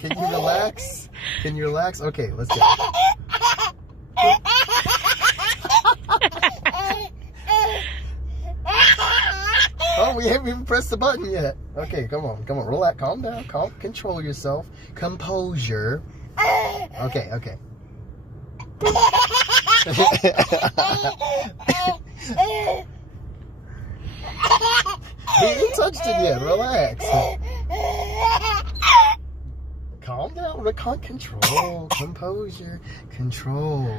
Can you relax? Can you relax? Okay, let's go. Oh, we haven't even pressed the button yet. Okay, come on, relax, calm down, control yourself, composure. Okay. He ain't touched it yet, relax. Calm down, control, composure, control.